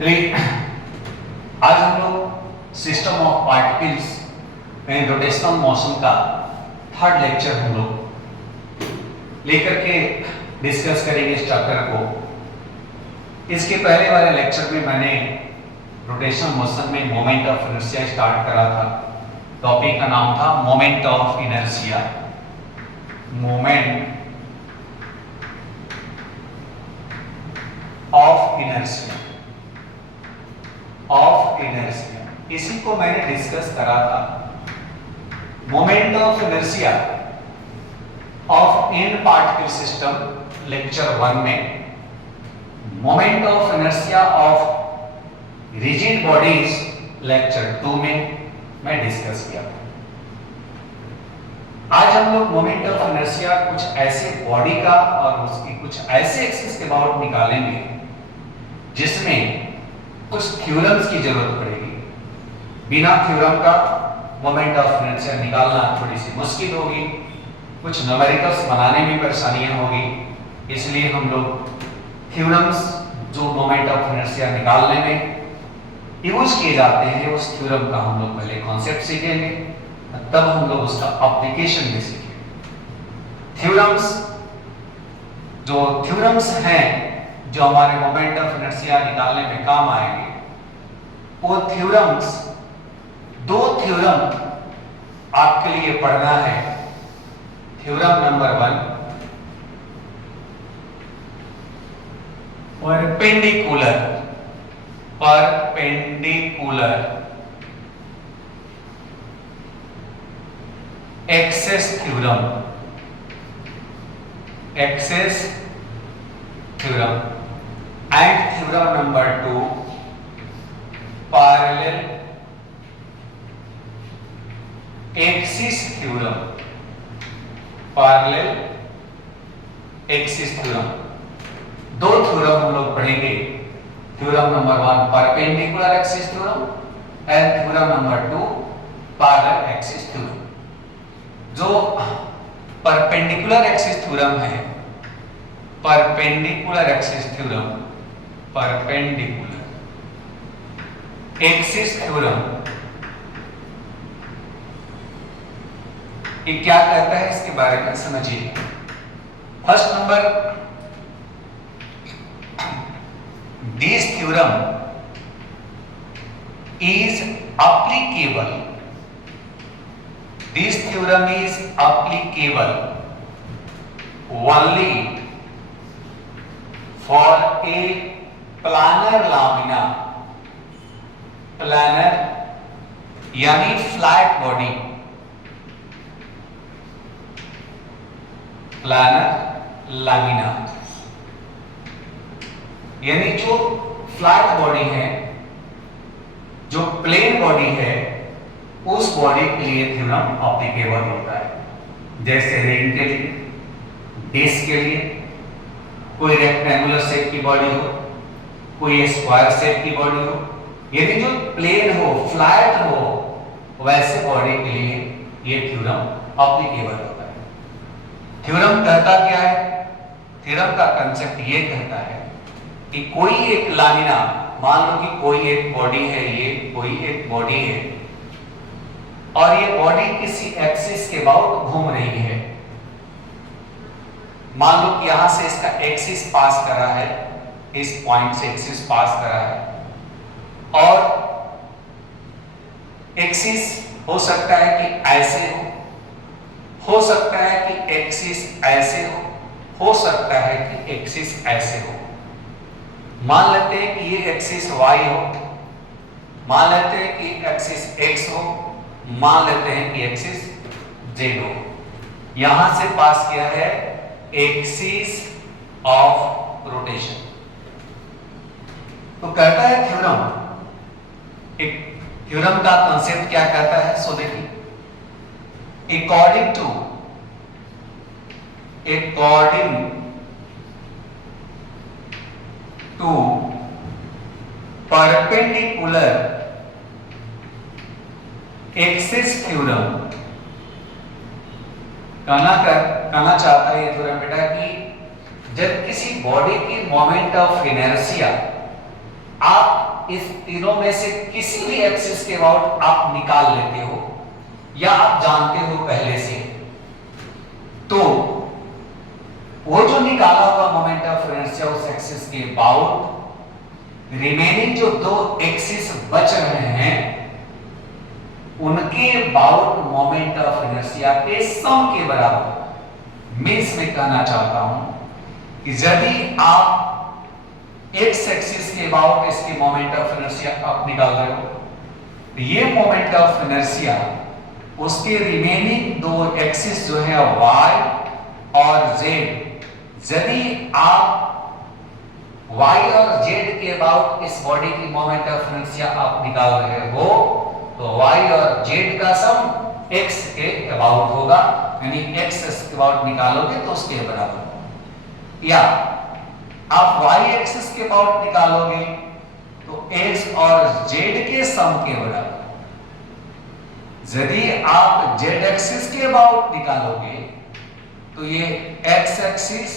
चलिए आज हम लोग सिस्टम ऑफ पार्टिकल्स में रोटेशनल मोशन का थर्ड लेक्चर हम लोग लेकर के डिस्कस करेंगे इस चैप्टर को। इसके पहले वाले लेक्चर में मैंने रोटेशनल मोशन में मोमेंट ऑफ इनर्शिया स्टार्ट करा था। टॉपिक का नाम था moment of inertia. Moment of inertia इसी को मैंने डिस्कस करा था। Moment of inertia of in particle system lecture 1 में, moment of inertia of rigid bodies lecture 2 में मैं डिस्कस किया था। आज हम लोग मोमेंट ऑफ इनर्शिया कुछ ऐसे बॉडी का और उसकी कुछ ऐसे एक्सिस के अबाउट निकालेंगे जिसमें कुछ थ्योरम्स की जरूरत पड़ेगी। बिना थ्योरम का मोमेंट ऑफ इनर्शिया निकालना थोड़ी सी मुश्किल होगी, कुछ न्यूमेरिकल्स बनाने में परेशानियां होगी। इसलिए हम लोग थ्योरम्स जो मोमेंट ऑफ इनर्शिया निकालने में यूज किए जाते हैं उस थ्योरम का हम लोग पहले कॉन्सेप्ट सीखेंगे, तब हम लोग उसका एप्लीकेशन भी सीखेंगे। थ्योरम्स हैं जो हमारे मोमेंट ऑफ इनर्शिया निकालने में काम आएंगे, वो थ्योरम्स, दो थ्योरम आपके लिए पढ़ना है। Theorem number 1, perpendicular axis theorem and theorem number 2, parallel axis theorem. दो थ्योरम हम लोग पढ़ेंगे। Theorem number 1 perpendicular axis theorem and theorem number 2 parallel axis theorem. जो परपेंडिकुलर एक्सिस थ्योरम है, परपेंडिकुलर एक्सिस थ्योरम ये क्या कहता है इसके बारे में समझिए। First number, this theorem is applicable only for a planar lamina, planar यानी फ्लैट बॉडी, प्लानर लामिना यानी जो फ्लैट बॉडी है, जो प्लेन बॉडी है, उस बॉडी के लिए थ्योरम एप्लीकेबल होता है। जैसे रिंग के लिए, डिस्क के लिए, कोई रेक्टेंगुलर शेप की बॉडी हो, कोई स्क्वायर शेप की बॉडी हो, यदि जो प्लेन हो, फ्लैट हो, वैसे बॉडी के लिए ये थ्योरम एप्लीकेबल होता है। थ्योरम कहता क्या है? थ्योरम का कंसेप्ट ये कहता है कि कोई एक लामिना, मान लो कि कोई एक बॉडी है, ये कोई एक बॉडी है और ये बॉडी किसी एक्सिस के अबाउट घूम रही है। मान लो कि यहां से इसका एक्सिस पास कर रहा है, इस पॉइंट से एक्सिस पास कर रहा है और एक्सिस हो सकता है कि ऐसे हो सकता है कि एक्सिस ऐसे हो सकता है कि एक्सिस ऐसे हो। मान लेते हैं कि ये एक्सिस y हो, मान लेते हैं कि एक्सिस x हो, मान लेते हैं कि एक्सिस z हो। यहां से पास किया है एक्सिस ऑफ रोटेशन। तो कहता है थ्योरम, एक थ्योरम का कंसेप्ट क्या कहता है, सो देखिए, according to perpendicular axis theorem, कहना चाहता है ये थ्योरम बेटा कि जब किसी बॉडी की मोमेंट ऑफ इनर्शिया आप इस तीनों में से किसी भी एक्सिस के अबाउट आप निकाल लेते हो या आप जानते हो पहले से, तो वो जो निकाला हुआ मोमेंट ऑफ इनर्शिया उस एक्सिस के अबाउट रिमेनिंग जो दो एक्सिस बच रहे हैं उनके अबाउट मोमेंट ऑफ इनर्शिया के सम के बराबर। मींस मैं कहना चाहता हूं कि यदि आप एक्स एक्सिस के अबाउट इसके मोमेंट ऑफ इनर्शिया आप निकाल रहे हो, तो ये मोमेंट ऑफ इनर्शिया उसके रिमेनिंग दो एक्सिस जो है y और z, यदि आप y और z के अबाउट इस बॉडी की मोमेंट ऑफ इनर्शिया आप निकाल रहे हो, तो y और z का सम x के अबाउट होगा, यानी x के अबाउट निकालोगे तो उसके बराबर। या आप y एक्सिस के अबाउट निकालोगे तो x और z के सम के बराबर। यदि आप z एक्सिस के अबाउट निकालोगे तो ये x एक्सिस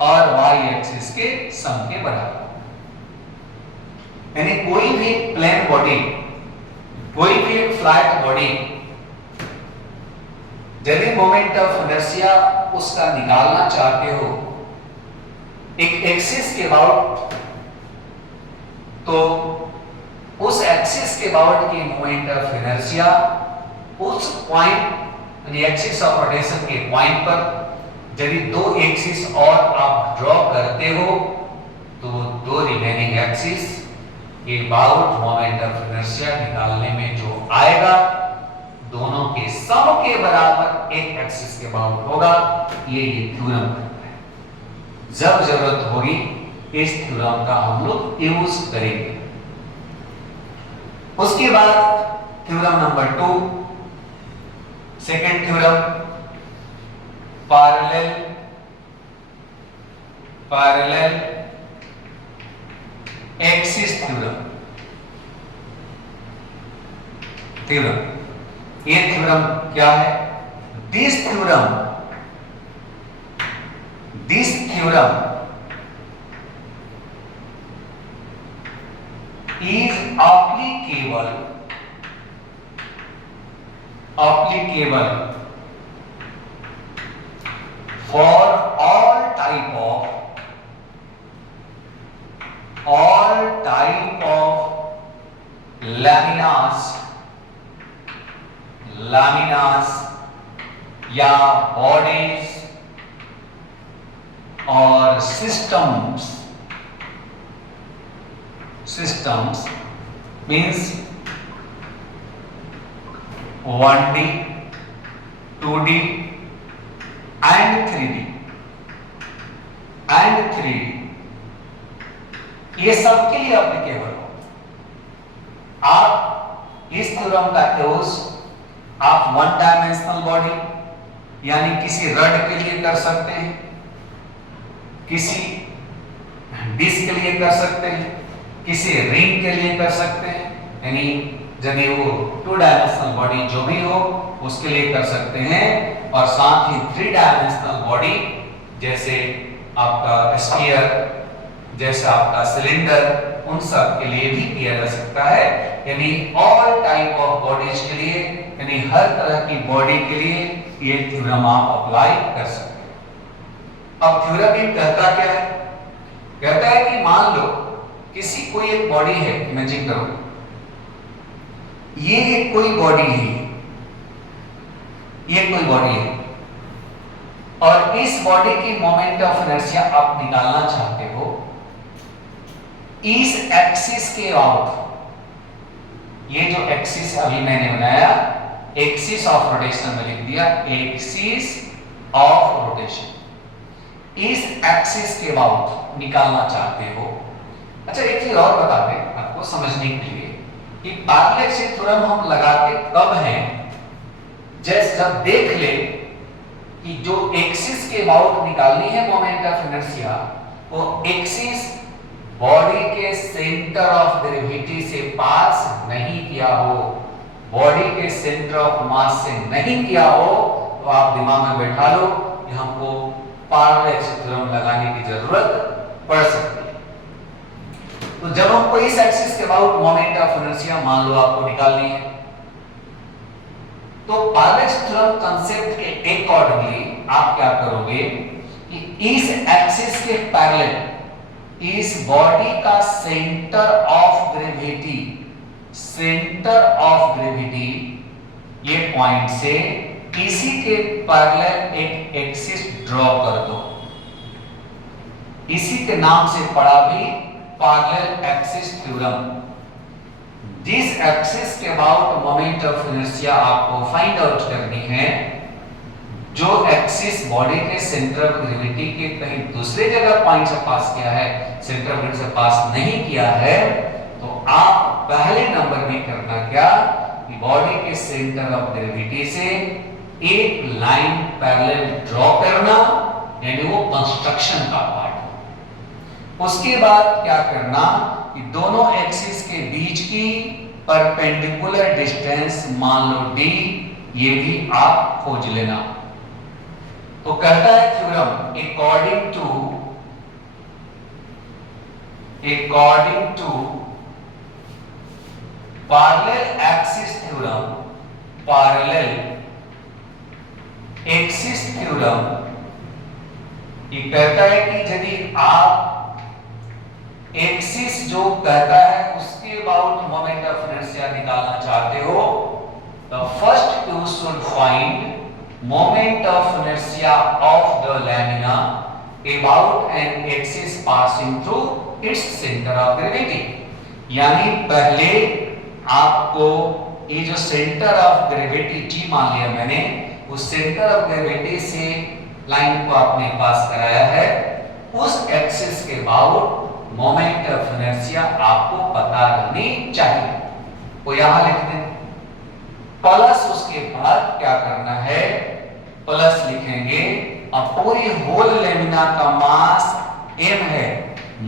और y एक्सिस के सम के बराबर। यानी कोई भी प्लेन बॉडी, कोई भी फ्लैट बॉडी, यदि मोमेंट ऑफ इनर्शिया उसका निकालना चाहते हो एक एक्सिस के अबाउट, तो उस एक्सिस के अबाउट की मोमेंट ऑफ इनर्शिया उस पॉइंट यानी एक्सिस ऑफ रोटेशन के पॉइंट पर यदि दो एक्सिस और आप ड्रॉ करते हो तो वो दो रिमेनिंग एक्सिस के अबाउट मोमेंट ऑफ इनर्शिया निकालने में जो आएगा दोनों के सम के बराबर एक एक्सिस के अबाउट होगा। ये थ्योरम करता है। जब जरूरत होगी इस थ्योरम का हम लोग यूज करेंगे। उसके बाद theorem number 2, second theorem, parallel axis theorem. ये थ्योरम क्या है? This theorem is applicable for all type of laminas या bodies और systems means 1D, 2D and 3D ये सब के लिए एप्लीकेबल हो। आप इस थ्योरम का यूज आप वन डायमेंशनल बॉडी यानी किसी रड के लिए कर सकते हैं, किसी डिस्क के लिए कर सकते हैं, किसी रिंग के लिए कर सकते हैं, यानी यदि वो टू डायमेंशनल बॉडी जो भी हो उसके लिए कर सकते हैं। और साथ ही थ्री डायमेंशनल बॉडी जैसे आपका स्फीयर, जैसे आपका सिलेंडर, उन सब के लिए भी किया जा सकता है। यानी ऑल टाइप ऑफ बॉडीज के लिए, यानी हर तरह की बॉडी के लिए ये थ्योरम आप अप्लाई कर सकते हैं। अब थ्योरम ये कहता क्या है? कहता है कि मान लो किसी कोई एक बॉडी है, इमेजिन करो ये कोई बॉडी है, ये कोई बॉडी है और इस बॉडी की मोमेंट ऑफ इनर्शिया आप निकालना चाहते हो इस एक्सिस के अबाउट। ये जो एक्सिस अभी मैंने बनाया एक्सिस ऑफ रोटेशन में लिख दिया, एक्सिस ऑफ रोटेशन, इस एक्सिस के अबाउट निकालना चाहते हो। अच्छा एक चीज और बता दें आपको समझने के लिए कि पैरेलल एक्सिस थ्योरम हम लगाते कब हैं? जैसे जब देख ले कि जो एक्सिस के अबाउट निकालनी है मोमेंट ऑफ इनर्शिया वो एक्सिस बॉडी के सेंटर ऑफ ग्रेविटी से पास नहीं किया हो, बॉडी के सेंटर ऑफ मास से नहीं किया हो, तो आप दिमाग में बैठा लो कि हमको पैरेलल एक्सिस थ्योरम लगाने की जरूरत पड़ सकती है। तो जब हमको इस एक्सिस के अबाउट मोमेंट ऑफ इनर्शिया मान लो आपको निकालनी है, तो पायलट थ्योरम कंसेप्ट के अकॉर्डिंगली आप क्या करोगे कि इस एक्सिस के पैरेलल इस बॉडी का सेंटर ऑफ ग्रेविटी ये पॉइंट से इसी के पैरेलल एक एक्सिस ड्रॉ कर दो। इसी के नाम से पढ़ा भी पैरेलल एक्सिस थ्योरम। जिस एक्सिस के अबाउट मोमेंट ऑफ इनर्शिया आपको फाइंड आउट करनी है, जो एक्सिस बॉडी के सेंटर ऑफ ग्रेविटी के कहीं दूसरे जगह पॉइंट से पास किया है, सेंटर ऑफ ग्रेविटी से पास नहीं किया है, तो आप पहले नंबर में करना क्या कि बॉडी के सेंटर ऑफ ग्रेविटी से एक लाइन पैरेलल ड्रॉ करना, यानी वो कंस्ट्रक्शन का पार्ट। उसके बाद क्या करना कि दोनों एक्सिस के बीच की परपेंडिकुलर डिस्टेंस मान लो d, ये भी आप खोज लेना। तो कहता है theorem according to parallel axis theorem, parallel axis theorem ये कहता है कि यदि आप एक्सिस जो कहता है उसके अबाउट मोमेंट ऑफ इनर्शिया निकालना चाहते हो, तो first you should find moment of inertia of the lamina about an axis passing through its centre of gravity. यानी पहले आपको ये जो सेंटर ऑफ ग्रेविटी जी मान लिया मैंने, उस सेंटर ऑफ ग्रेविटी से लाइन को आपने पास कराया है, उस एक्सिस के अबाउट मोमेंट ऑफ इनर्शिया आपको पता रहनी चाहिए। वो यहां लिख दें, प्लस उसके बाद क्या करना है, प्लस लिखेंगे। अब पूरी होल लेमिना का मास m है,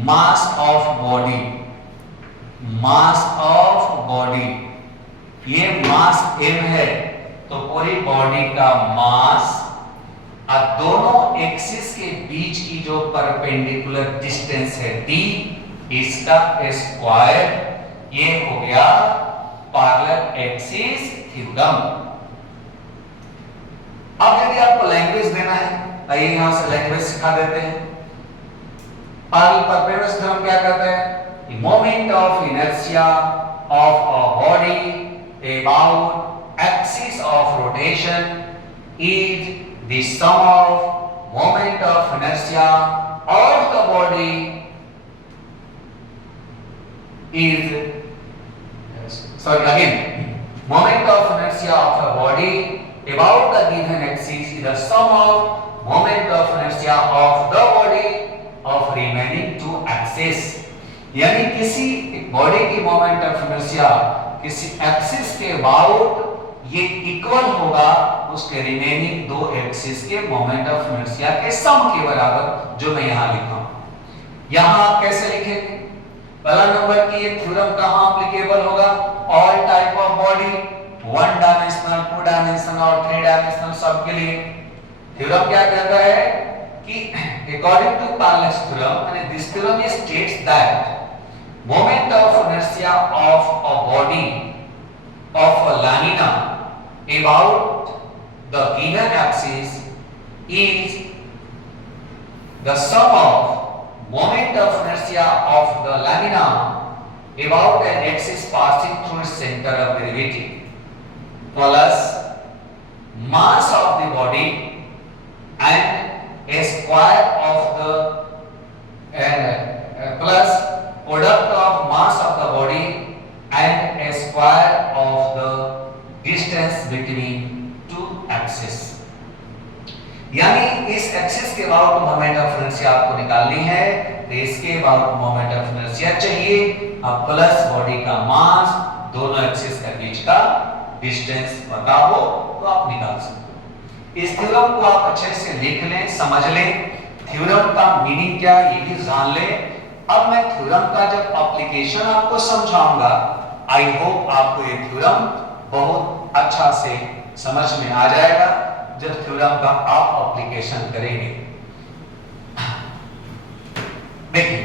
mass of body, mass of body, ये मास m है, तो पूरी बॉडी का मास और दोनों एक्सिस के बीच की जो परपेंडिकुलर डिस्टेंस है d, इसका स्क्वायर, ये हो गया पैरेलल एक्सिस थ्योरम। अब यदि आपको लैंग्वेज देना है, आइए यहां से लैंग्वेज सिखा देते हैं। पैरेलल थ्योरम क्या कहता है, moment of inertia of a body about axis of rotation is the sum of moment of inertia of the body moment of inertia of a body about the given axis is the sum of moment of inertia of the body of remaining two axes। यानी किसी body की moment of inertia किसी axis के about ये equal होगा उसके remaining दो axis के मोमेंट ऑफ इनर्शिया के सम के बराबर, जो मैं यहां लिखा हूं। यहां आप कैसे लिखेंगे, पहला नंबर की ये थ्योरम कहां एप्लीकेबल होगा, all type of body, one dimensional, two dimensional और थ्री डायमेंशनल सब के लिए। थ्योरम क्या कहता है कि according to parallel theorem, and this theorem states that moment of inertia of a body of a lamina about the given axis is the sum of moment of inertia of the lamina about an axis passing through its center of gravity plus mass of the body and a square of the plus product of mass of the body and a square of the distance between two axes। यानी इस axis के about moment of inertia आपको निकालनी है, तो इसके about moment of inertia चाहिए, अब प्लस बॉडी का मास, दोनों एक्सिस के बीच का डिस्टेंस पता हो तो आप निकाल सकते हो। इस थ्योरम को आप अच्छे से लिख लें, समझ लें, थ्योरम का मीनिंग क्या ये भी जान लें। अब मैं थ्योरम का जब एप्लीकेशन आपको समझाऊंगा, आई होप आपको ये थ्योरम बहुत अच्छा से समझ में आ जाएगा जब थ्योरम का आप एप्लीकेशन करेंगे। देखिए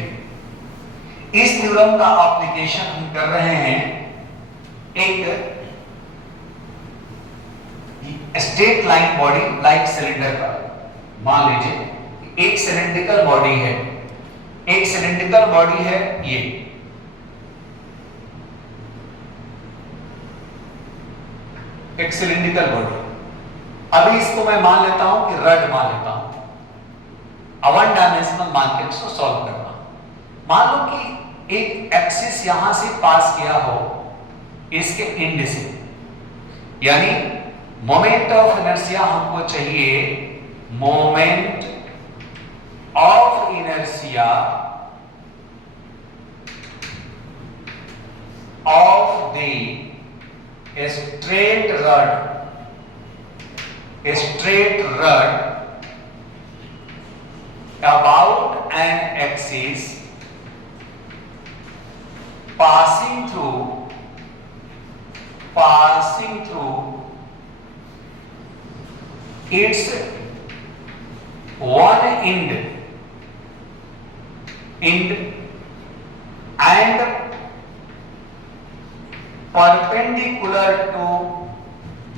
इस थ्योरम का एप्लीकेशन हम कर रहे हैं एक straight line body like cylinder का। मान लीजिए एक सिलेंड्रिकल बॉडी है, एक सिलेंड्रिकल बॉडी है ये, एक सिलेंड्रिकल बॉडी। अभी इसको मैं मान लेता हूं कि रड मान लेता हूं, वन डायमेंशनल मान के इसको सॉल्व करना। मान लो कि एक एक्सिस यहां से पास किया हो इसके एंड से, यानी मोमेंट ऑफ इनर्शिया हमको चाहिए, moment of inertia of the straight rod about an axis passing through its one end and perpendicular to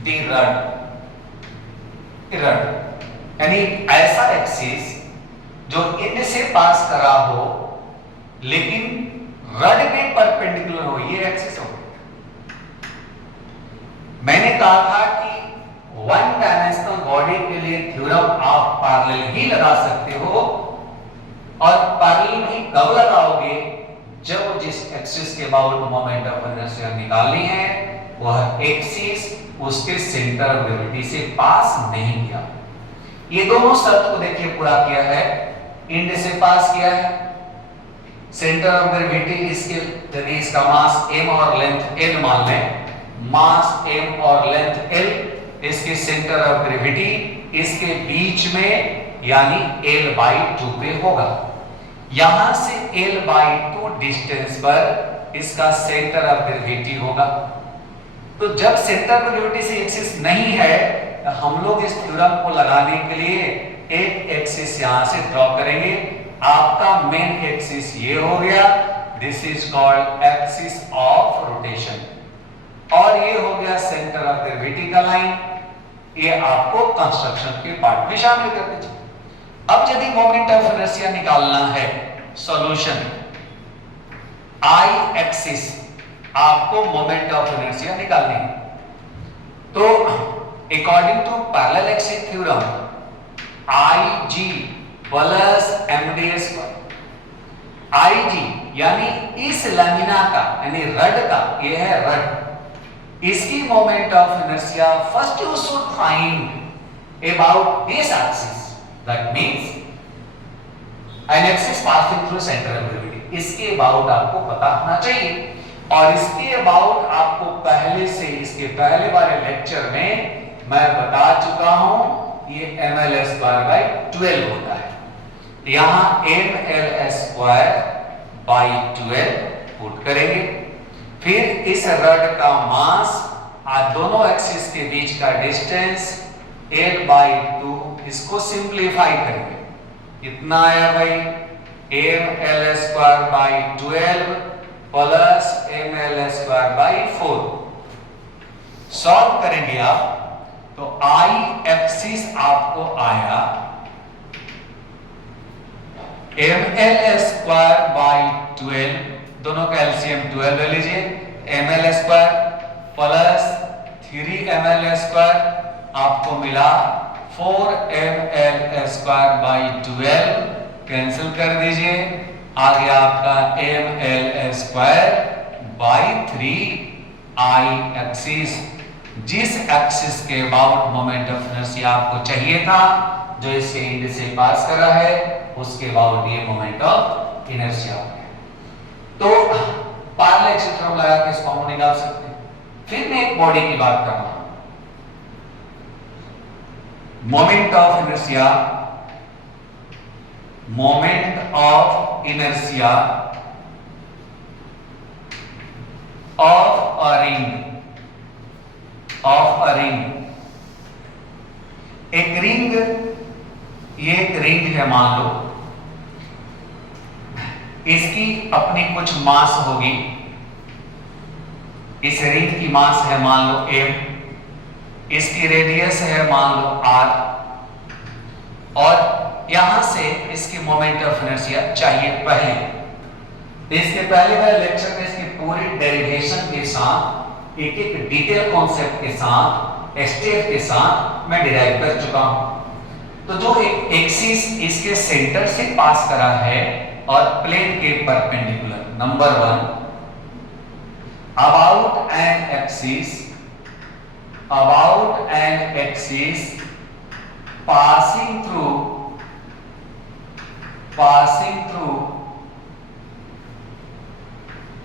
the rod, यानी ऐसा एक्सिस जो एंड से पास करा हो लेकिन रड में परपेंडिकुलर हो, ये एक्सिस हो। मैंने कहा था कि वन डायमेंशनल बॉडी के लिए थ्योरम आप पैरेलल ही लगा सकते हो, और पैरेलल भी कब लगाओगे, जब जिस एक्सिस के अबाउट मोमेंट ऑफ इनर्शिया निकालनी है वह एक्सिस उसके सेंटर ऑफ ग्रेविटी से पास नहीं किया। ये दोनों शर्त को देखिए पूरा किया है, एंड से पास किया है, सेंटर ऑफ ग्रेविटी इसके इसका मास m और लेंथ l मान लें, मास m और लेंथ l, इसके सेंटर ऑफ ग्रेविटी इसके बीच में यानी l/2 पे होगा। यहां से l/2 डिस्टेंस पर इसका सेंटर ऑफ ग्रेविटी होगा। तो जब सेंटर ऑफ ग्रेविटी से एक्सिस नहीं है, हम लोग इस थ्योरम को लगाने के लिए एक एक्सिस यहां से ड्रॉ करेंगे। आपका मेन एक्सिस ये हो गया, this is called axis of rotation, और ये हो गया सेंटर ऑफ ग्रेविटी का लाइन। ये आपको कंस्ट्रक्शन के पार्ट में शामिल कर दीजिए। अब यदि मोमेंट ऑफ इनर्शिया निकालना है, सॉल्यूशन आई एक्सिस, आपको मोमेंट ऑफ इनर्शिया निकालनी है, तो according to parallel axis theorem IG plus MdS पर IG यानी इस लैमिना का यानी रड का, ये है रड, इसकी moment of inertia first you should find about this axis, that means N axis passing through centre of gravity, इसके अबाउट आपको पता होना चाहिए। और इसके अबाउट आपको पहले से इसके पहले वाले लेक्चर में मैं बता चुका हूं, ये ml²/12 होता है। यहां ml²/12 पुट करेंगे, फिर इस रड का मास दोनों एक्सिस के बीच का डिस्टेंस l/2, इसको सिंपलीफाई करेंगे, कितना आया भाई, ml²/12 प्लस ml²/4। सॉल्व करेंगे आप तो आई एक्सिस आपको आया ml²/12, दोनों का एलसीएम 12 ले लीजिए, ml² प्लस 3ml² आपको मिला 4ml²/12, कैंसिल कर दीजिए, आ गया आपका ml²/3। आई एक्सिस, जिस एक्सिस के अबाउट मोमेंट ऑफ इनर्शिया आपको चाहिए था, जो इसके एंड से पास कर रहा है, उसके अबाउट ये मोमेंट ऑफ इनर्शिया हो गया। तो पैरेलल एक्सिस थ्योरम लगा के इसको हम निकाल सकते हैं। फिर मैं एक बॉडी की बात कर रहा हूं, moment of inertia of a ring, एक रिंग, ये एक रिंग है मान लो, इसकी अपनी कुछ मास होगी। इस रिंग की मास है मान लो m, इसकी रेडियस है मान लो r, और यहां से इसकी मोमेंट ऑफ इनर्शिया चाहिए पहले। इसके पहले वाले लेक्चर में इसकी पूरी डेरिवेशन के साथ एक एक डिटेल कॉन्सेप्ट के साथ स्टेप के साथ मैं डिराइव कर चुका हूं। तो जो एक एक्सिस इसके सेंटर से पास करा है और प्लेन के perpendicular, number 1, about an axis passing through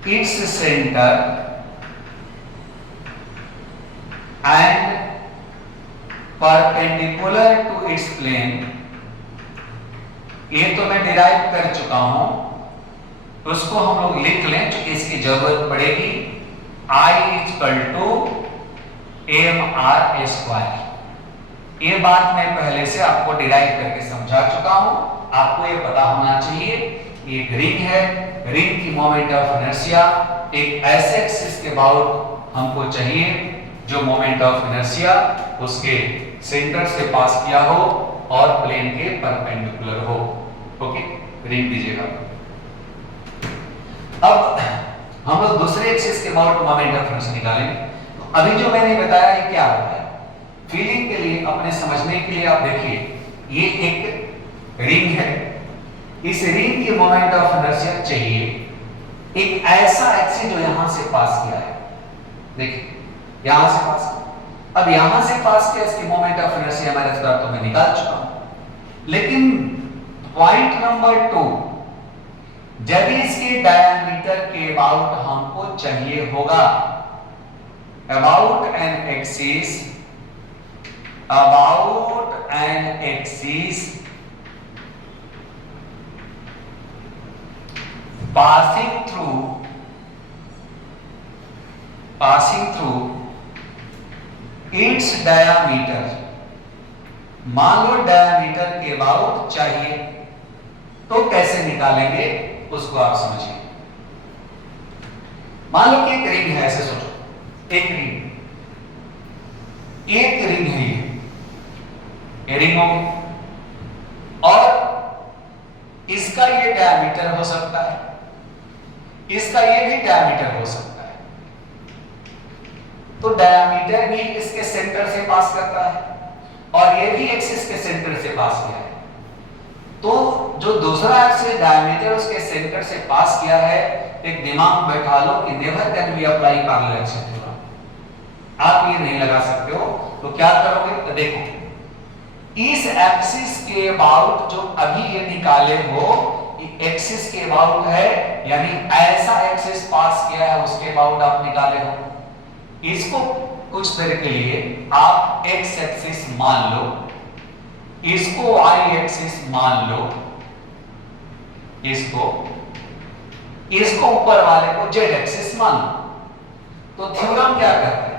its center and perpendicular to its plane। ये तो मैं डिराइव कर चुका हूं, उसको हम लोग लिख लें क्योंकि इसकी जरूरत पड़ेगी। I = mr²। ये बात मैं पहले से आपको डिराइव करके समझा चुका हूं, आपको ये पता होना चाहिए। एक रिंग है, रिंग की मोमेंट ऑफ इनर्शिया एक ऐसे एक्सिस के अबाउट हमको चाहिए जो मोमेंट ऑफ इनर्शिया उसके सेंटर से पास किया हो और प्लेन के परपेंडिकुलर हो। ओके, रिंग दीजिएगा। अब हम लोग दूसरे एक्सिस के अबाउट मोमेंट ऑफ इनर्शिया निकालेंगे। तो अभी जो मैंने बताया ये क्या होता है, फीलिंग के लिए, अपने समझने के लिए आप देखिए, ये एक रिंग है, इस रिंग की मोमेंट ऑफ इनर्शिया चाहिए एक ऐसा एक्सिस जो यहां से पास किया है। देखिए यहां से पास किया, अब यहां से पास किया, इसकी मोमेंट ऑफ इनर्शिया हमारे तरफ तो मैं निकाल चुका हूं। लेकिन पॉइंट नंबर 2, जब इसके डायमीटर के अबाउट हमको चाहिए होगा, about an axis passing through its diameter। मान लो डायमीटर के अबाउट चाहिए, तो कैसे निकालेंगे उसको आप समझिए। मान लो कि एक रिंग है, ऐसे सोचो, एक रिंग है, ये रिंग होगी और इसका ये डायमीटर हो सकता है, इसका ये भी डायमीटर हो सकता है। तो डायमीटर भी इसके सेंटर से पास करता है और ये भी एक्सिस के सेंटर से पास किया है। तो जो दूसरा एक्सिस डायमीटर उसके सेंटर से पास किया है, एक दिमाग में बैठा लो कि never can be apply parallel axis theorem. आप ये नहीं लगा सकते हो, तो क्या करोगे, तो देखो इस एक्सिस के अबाउट जो अभी ये निकाले हो, एक्सिस के अबाउट है, यानी ऐसा एक्सिस पास किया है उसके अबाउट आप निकाले हो। इसको कुछ देर के लिए आप एक्स एक्सिस मान लो, इसको वाई एक्सिस मान लो, इसको ऊपर वाले को जेड एक्सिस मान लो। तो थ्योरम क्या कहता है,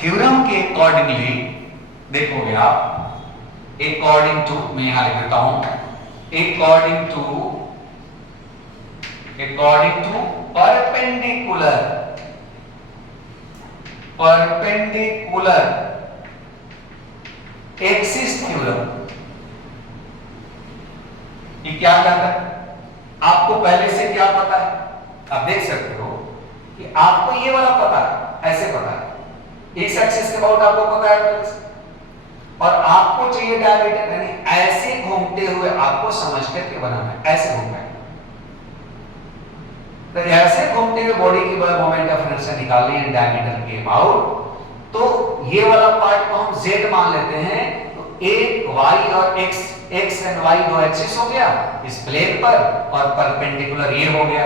थ्योरम के अकॉर्डिंगली देखोगे आप, अकॉर्डिंग टू, मैं यहां लिख देता हूं, according to perpendicular axis theorem. ये क्या कहता है, आपको पहले से क्या पता है, आप देख सकते हो कि आपको ये वाला पता है, ऐसे पता है, इस एक्सिस के अबाउट आपको पता है पहले से, और आपको चाहिए डायमीटर, यानी ऐसे घूमते हुए आपको समझ करके बनाना है, ऐसे घूमना है। तो ऐसे घूमते हुए बॉडी की मोमेंट ऑफ इनर्शिया निकालनी है डायमीटर के अबाउट। तो ये वाला पार्ट को हम z मान लेते हैं, तो एक y और x एंड y दो एक्सिस हो गया इस प्लेन पर, और परपेंडिकुलर ये हो गया।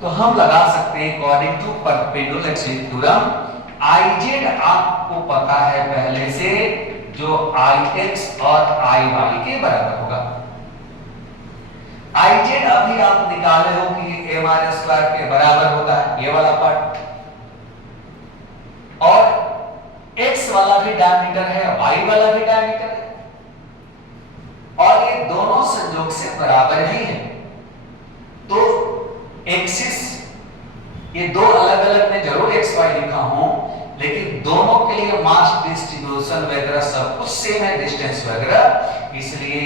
तो हम लगा सकते हैं according to perpendicular axis theorem, Iz आपको पता है पहले से, जो Ix और Iy के बराबर होगा। Iz अभी आप निकाले हो कि a² के बराबर होता है, ये वाला पार्ट, और x वाला भी डायमीटर है, y वाला भी डायमीटर है, और ये दोनों संयोग से बराबर ही है। तो एक्सिस ये दो अलग अलग में जरूर एक्स वाई लिखा हूं, लेकिन दोनों के लिए मास डिस्ट्रीब्यूशन वगैरह सब कुछ सेम है, डिस्टेंस वगैरह, इसलिए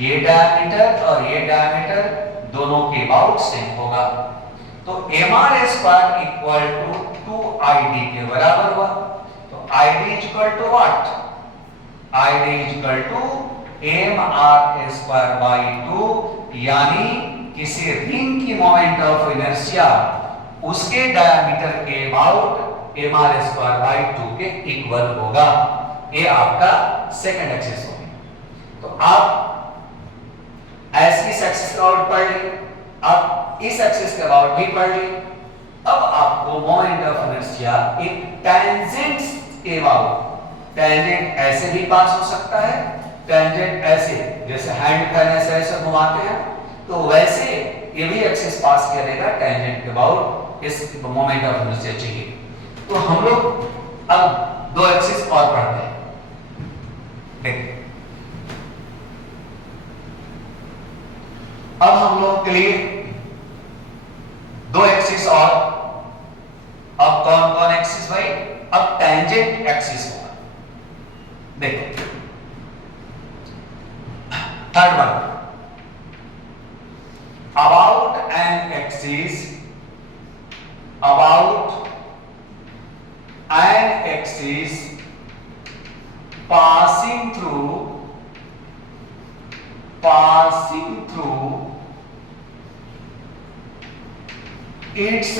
ये डायमीटर और ये डायमीटर दोनों के अबाउट सेम होगा। तो mr square equal to 2id के बराबर हुआ। तो id equal to what? id equal to mr square by 2, यानी किसी रिंग की मोमेंट ऑफ इनर्शिया उसके डायमीटर के अबाउट mr स्क्वायर बाई 2 के इक्वल होगा। ये आपका सेकंड एक्सिस हो गया। तो आप इस एक्सिस का अबाउट पढ़ ली, अब इस एक्सिस के अबाउट भी पढ़ ली। अब आपको मोमेंट ऑफ इनर्शिया एक टेंजेंट के अबाउट, टेंजेंट ऐसे भी पास हो सकता है, टेंजेंट ऐसे जैसे हैंड फैन ऐसे घुमाते हैं, तो वैसे ये भी एक्सिस पास करेगा टेंजेंट के अबाउट, इस मोमेंट ऑफ इनर्शिया चाहिए। तो हम लोग अब दो एक्सिस और पढ़ते हैं। देखिए अब हम लोग के लिए दो एक्सिस और, अब कौन कौन एक्सिस भाई? अब टेंजेंट एक्सिस होगा। देखो third one, about an axis, about an axis passing through its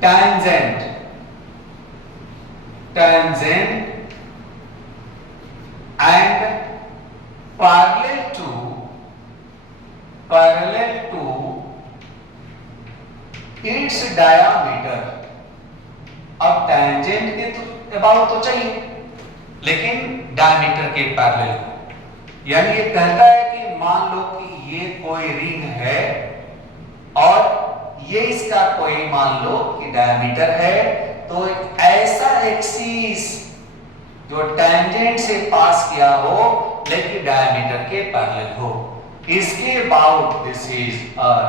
tangent and parallel to its diameter। अब टेंजेंट के तो अबाउट तो चाहिए, लेकिन डायमीटर के पैरेलल हो। यानी ये कहता है कि मान लो कि ये कोई रिंग है और ये इसका कोई मान लो कि डायमीटर है, तो एक ऐसा एक्सिस जो टेंजेंट से पास किया हो लेकिन डायमीटर के पैरेलल हो, इसके about this is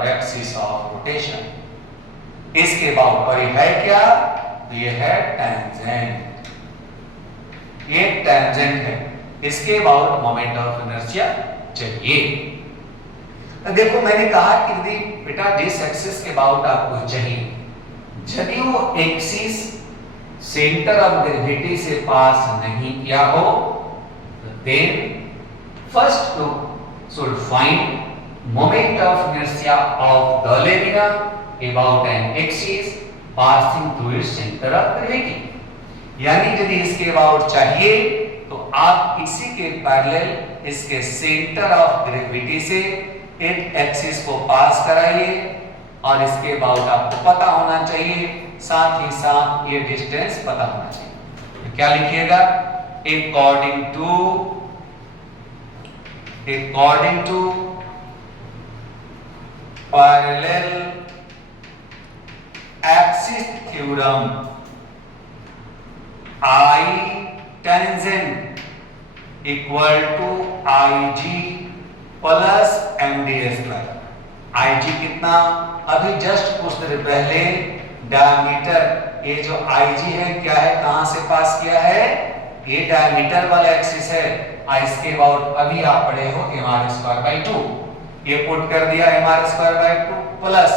axis of rotation. इसके अबाउट और ये है क्या? तो ये है टेंजेंट, ये टेंजेंट है, इसके अबाउट मोमेंट ऑफ इनर्शिया चाहिए। तो देखो मैंने कहा कि यदि बेटा जिस एक्सिस के अबाउट आपको चाहिए, यदि वो एक्सिस सेंटर ऑफ ग्रेविटी से पास नहीं किया हो, then first you should find moment of inertia of the lamina about an axis passing through its centre of gravity. यानी यदि इसके अबाउट चाहिए तो आप इसी के पैरेलल इसके सेंटर ऑफ ग्रेविटी से एक एक्सिस को पास कराइए और इसके अबाउट आपको पता होना चाहिए, साथ ही साथ ये डिस्टेंस पता होना चाहिए। तो क्या लिखिएगा? according to parallel axis theorem, I tangent equal to IG plus MD square. IG कितना? अभी जस्ट कुछ देर पहले डायमीटर, ये जो IG है क्या है, कहां से पास किया है? ये डायमीटर वाला एक्सिस है, इसके अबाउट अभी आप पढ़े हो mr स्क्वायर बाई 2, ये पुट कर दिया mr स्क्वायर बाई 2 प्लस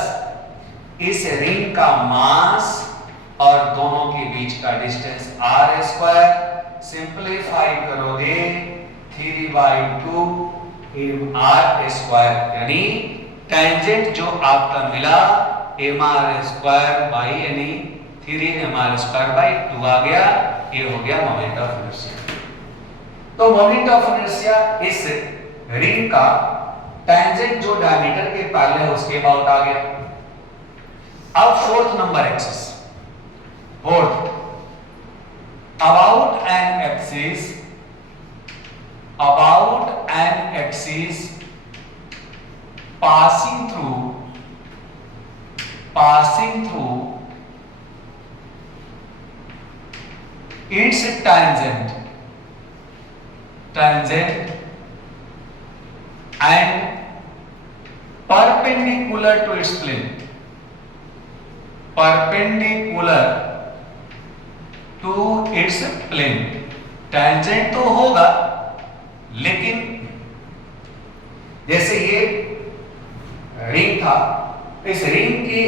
इस रिंग का मास और दोनों के बीच का डिस्टेंस r स्क्वायर, सिंपलीफाई करोगे 3/2 mr स्क्वायर, यानी टेंजेंट जो आपका मिला mr स्क्वायर बाई यानी 3mr स्क्वायर बाई 2 आ गया। ये हो गया मोमेंट ऑफ इनर्शिया। तो मोमेंट ऑफ इनर्शिया इस रिंग का टेंजेंट जो डायमीटर के पैरेलल है उसके अबाउट आ गया। अब fourth number axis, fourth, about an axis passing through its tangent and perpendicular to its plane, perpendicular to its plane. Tangent तो होगा, लेकिन जैसे ये रिंग था, इस रिंग के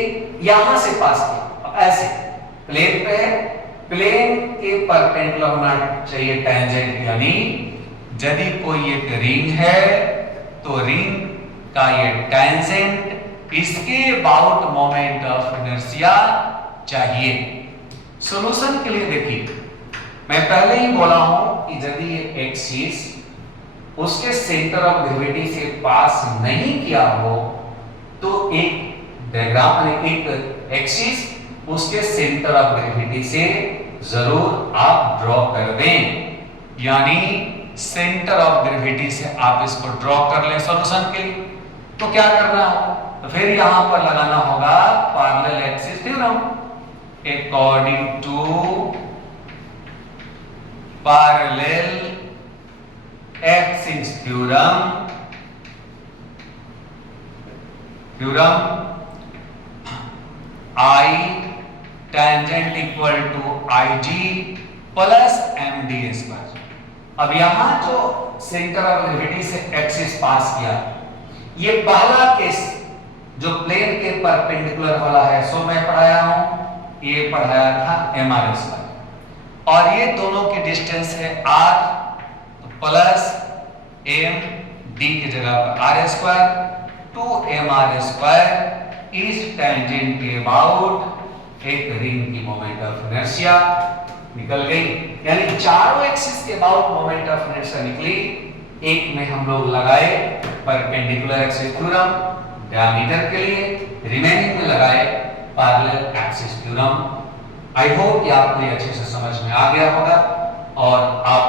यहां से पास किया, ऐसे प्लेन पे है, प्लेन के परपेंडिकुलर होना चाहिए टेंजेंट। यानी यदि कोई एक रिंग है तो रिंग का ये टेंजेंट इसके अबाउट मोमेंट ऑफ इनर्शिया चाहिए। सॉल्यूशन के लिए देखिए, मैं पहले ही बोला हूं कि यदि ये एक्सिस उसके सेंटर ऑफ ग्रेविटी से पास नहीं किया हो तो एक डायग्राम में एक एक्सिस उसके सेंटर ऑफ ग्रेविटी से जरूर आप ड्रॉ कर दें। यानी सेंटर ऑफ ग्रेविटी से आप इसको ड्रॉ कर लें सॉल्यूशन के लिए। तो क्या करना होगा, तो फिर यहां पर लगाना होगा parallel axis theorem. According to parallel axis theorem, I tangent equal to IG plus MD square. अब यहां जो सेंटर ऑफ ग्रेविटी से एक्सिस पास किया, ये पहला केस जो प्लेन के परपेंडिकुलर वाला है, सो मैं पढ़ाया हूं, ये पढ़ाया था MR स्क्वायर, और ये दोनों की डिस्टेंस है R, तो प्लस MD की जगह पर R स्क्वायर, 2MR स्क्वायर इस टेंजेंट के अबाउट एक रिंग की मोमेंट ऑफ इनर्शिया निकल गई। यानी चारों एक्सिस के अबाउट मोमेंट ऑफ इनर्शिया निकली। एक में हम लोग लगाए परपेंडिकुलर एक्सिस थ्योरम डायमीटर के लिए, रिमेनिंग में लगाए parallel axis theorem. I hope कि आपको ये अच्छे से समझ में आ गया होगा और आप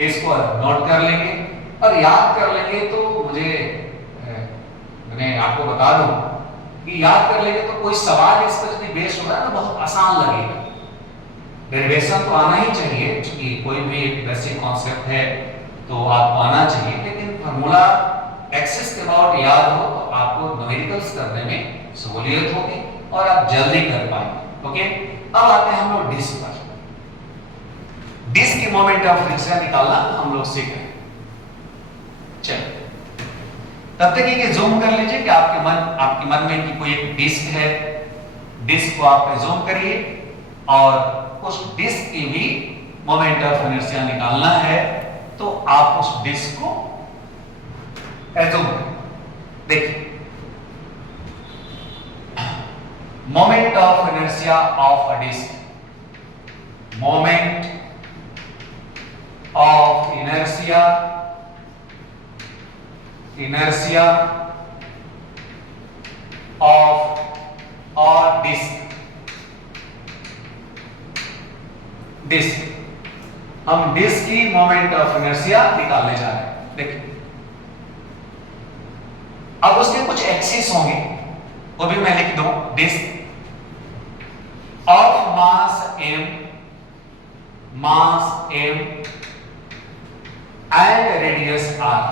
इसको नोट कर लेंगे और याद कर लेंगे। तो मैं आपको बता दूं कि याद कर लेंगे तो कोई सवाल इस पर यदि बेस होगा तो बहुत आसान लगेगा। डेरिवेशन तो आना ही चाहिए, क्योंकि कोई भी बेसिक कॉन्सेप्ट है तो आपको आना चाहिए, लेकिन फार्मूला एक्सिस के अबाउट याद हो तो आपको न्यूमेरिकल्स करने में सहूलियत होगी और आप जल्दी कर पाएंगे। ओके, अब आते हैं हम लोग डिस्क पर। डिस्क की मोमेंट ऑफ इनर्शिया निकालना हम लोग सीख रहे हैं। चलिए, तब तक ये जूम कर लीजिए कि आपके मन में कि कोई एक डिस्क है, डिस्क को आप जूम करिए और उस डिस्क की भी मोमेंट ऑफ इनर्शिया निकालना है, तो आप उस डिस्क को एजूम देखिए। Moment of inertia of a disc, moment of inertia of a disc. हम डिस्क की मोमेंट ऑफ इनर्शिया निकालने जा रहे हैं। देखिए, अब उसके कुछ एक्सिस होंगे, वो भी मैं लिख दूं। Disc of mass m and radius r,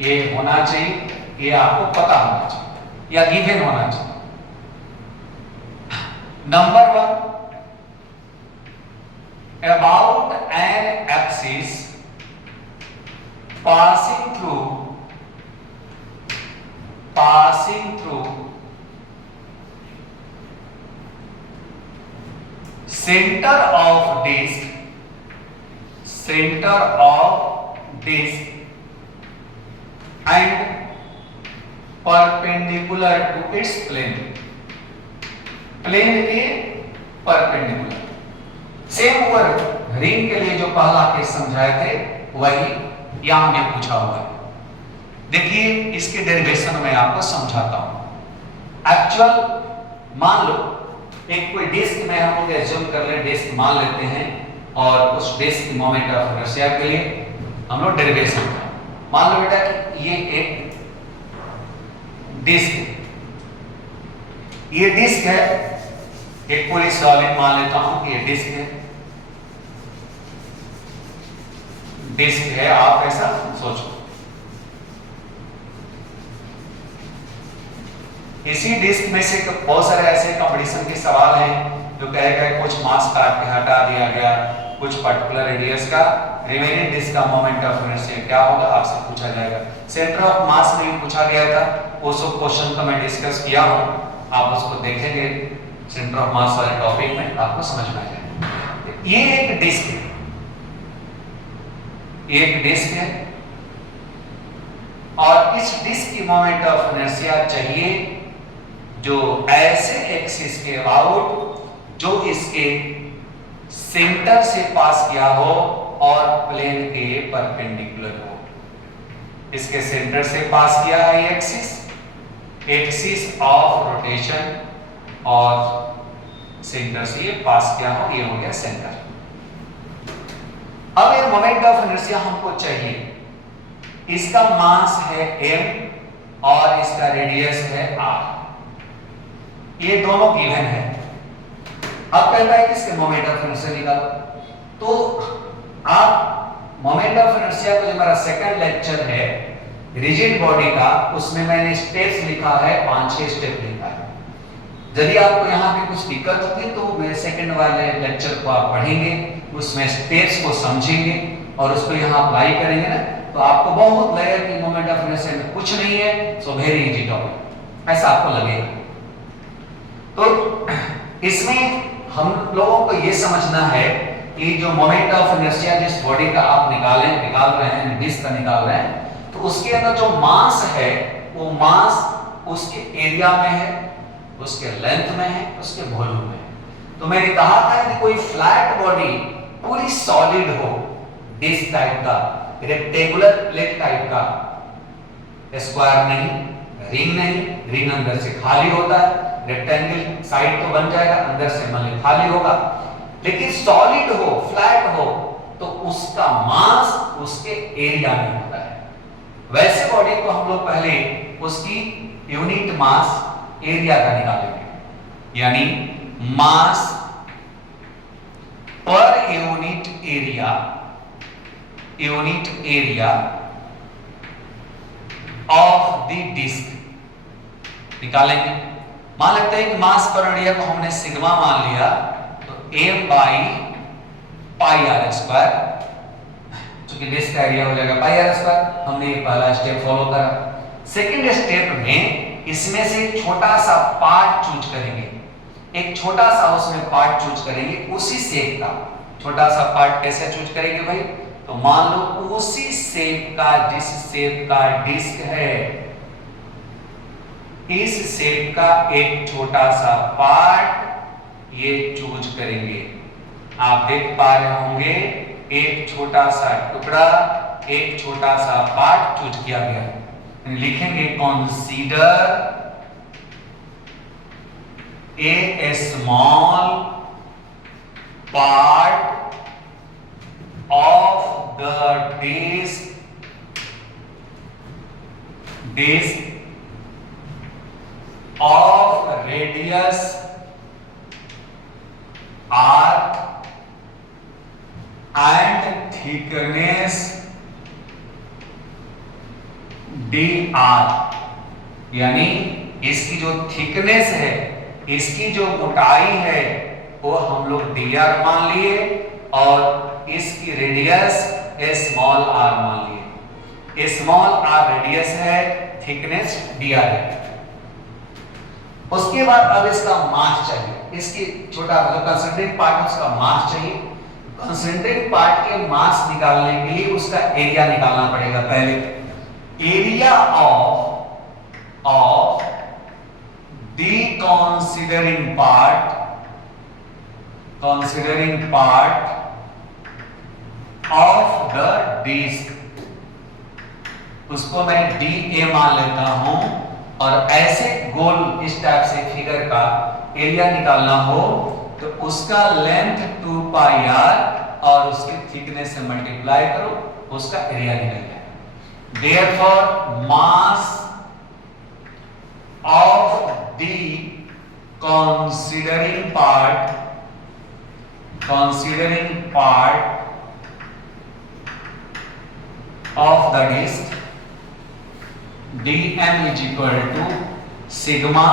ये होना चाहिए, ये आपको पता होना चाहिए या गिवन होना चाहिए। Number 1, about an axis passing through center of disk and perpendicular to its plane के परपेंडिकुलर। सेम ओवर रिंग के लिए जो पहला केस समझाए थे वही यहां में पूछा हुआ है। देखिए, इसके डेरिवेशन में आपको समझाता हूं। एक्चुअल मान लो एक कोई डिस्क में हम लोग एज्यूम कर ले, डिस्क मान लेते हैं, और उस डिस्क की मोमेंट ऑफ इनर्शिया के लिए हम लोग डेरिवेशन मान लो बेटा कि ये एक डिस्क, ये डिस्क है, एक पूरी सॉलिड मान लेता हूं कि ये डिस्क है, डिस्क है, आप ऐसा सोचो। इसी डिस्क में से बहुत सारे ऐसे कंपटीशन के सवाल हैं जो कहेगा कुछ मास काट के हटा दिया गया, कुछ पर्टिकुलर रेडियस का रिमेनिंग डिस्क का मोमेंट ऑफ इनर्शिया क्या होगा आपसे पूछा जाएगा। सेंटर ऑफ मास में भी पूछा गया था, वो सब क्वेश्चन तो मैं डिस्कस किया हूं, आप उसको देखेंगे सेंटर ऑफ मास वाले टॉपिक में, आपको समझ में आ जाएगा। ये एक डिस्क है, एक डिस्क है और इस डिस्क की मोमेंट ऑफ इनर्शिया चाहिए जो ऐसे एक्सिस के अबाउट जो इसके सेंटर से पास किया हो और प्लेन के परपेंडिकुलर हो। इसके सेंटर से पास किया है एक्सिस, एक्सिस ऑफ रोटेशन, और सेंटर से ये पास किया हो, ये हो गया सेंटर। अब ये मोमेंट ऑफ इनर्शिया हमको चाहिए, इसका मास है m और इसका रेडियस है r, ये दोनों गिवन है। अब कहता है कि इसके मोमेंट ऑफ इनर्शिया निकालो, तो आप मोमेंट ऑफ इनर्शिया को जो मेरा सेकंड लेक्चर है रिजिड बॉडी का, उसमें मैंने स्टेप्स लिखा है, 5-6 स्टेप लिखा है। यदि आपको यहाँ पे कुछ दिक्कत होती है तो मेरे सेकंड वाले लेक्चर को आप पढ़ेंगे, उसमें स्टेप्स को समझेंगे और उसको यहाँ अप्लाई करेंगे ना, तो आपको बहुत लगेगा कि मोमेंट ऑफ इनर्शिया में कुछ नहीं है, सो वेरी इजी टॉपिक, ऐसा आपको लगेगा। तो इसमें हम लोगों को ये समझना है कि जो मोमेंट ऑफ इनर्शिया जिस बॉडी का आप निकाल रहे हैं, डिस्क का निकाल रहे हैं, तो उसके अंदर जो मास है वो मास उसके एरिया में है, उसके लेंथ में है, उसके वॉल्यूम में है। तो मैंने कहा था कि कोई फ्लैट बॉडी पूरी सॉलिड हो, डिस्क टाइप का, रेक्टेंगुलर प्लेट टाइप का, स्क्वायर नहीं, रिंग नहीं, रिंग अंदर से खाली होता है, रेक्टेंगल साइड तो बन जाएगा, अंदर से मान खाली होगा, लेकिन सॉलिड हो, फ्लैट हो, तो उसका मास उसके एरिया में होता है। वैसे बॉडी को हम लोग पहले उसकी यूनिट मास एरिया का निकालेंगे, यानी mass per unit area of the disc निकालेंगे। मान लेते हैं कि मास पर एरिया को हमने सिग्मा मान लिया, तो m by pi R square, चूंकि डिस्क का एरिया हो जाएगा पाई आर स्क्वायर। हमने ये पहला स्टेप फॉलो करा। सेकंड स्टेप में इसमें से एक छोटा सा पार्ट चूज करेंगे, एक छोटा सा उसमें पार्ट चूज करेंगे उसी शेप का। छोटा सा पार्ट कैसे चूज करेंगे भाई, तो मान लो उसी शेप का, जिस शेप का डिस्क है, इस शेप का एक छोटा सा पार्ट ये चूज करेंगे। आप देख पा रहे होंगे एक छोटा सा टुकड़ा, एक छोटा सा पार्ट चूज किया गया। लिखेंगे consider a small part of the disc of radius r and thickness dr, यानी इसकी जो थिकनेस है, इसकी जो मोटाई है, वो हम लोग dr मान लिए और इसकी रेडियस स्मॉल r मान लिए। स्मॉल r रेडियस है, थिकनेस dr है। उसके बाद अब इसका मास चाहिए, इसकी छोटा मतलब कंसंट्रेट पार्ट उसका मास चाहिए। कंसंट्रेट पार्ट के मास निकालने के लिए उसका एरिया निकालना पड़ेगा। पहले area of the considering part of the disc, उसको मैं DA मान लेता हूं। और ऐसे गोल इस टाइप से फिगर का एरिया निकालना हो तो उसका लेंथ 2 पाई आर और उसके थिकनेस से मल्टीप्लाई करो, उसका एरिया निकल जाएगा। Therefore mass of the considering part of the disk dm is equal to sigma